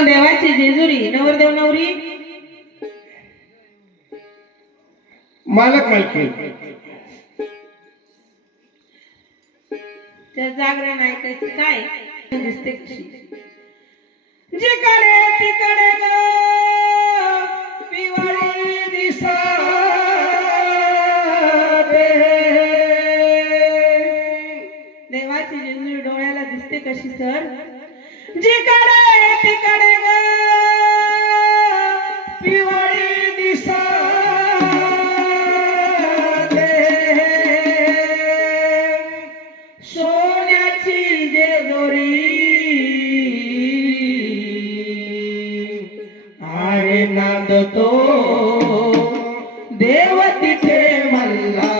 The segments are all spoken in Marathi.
देवाची जेजुरी नवरदेव नवरी. मालक मालकी. जागरण काय? दिसते कशी. जिकडे तिकडे पिवळी देवाची जेजुरी डोळ्याला दिसते कशी सर? जिकडे पिवळी दिसते. सोन्याची जेदोरी अरे नांदतो. देव तिथे मल्ला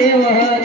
દેવ.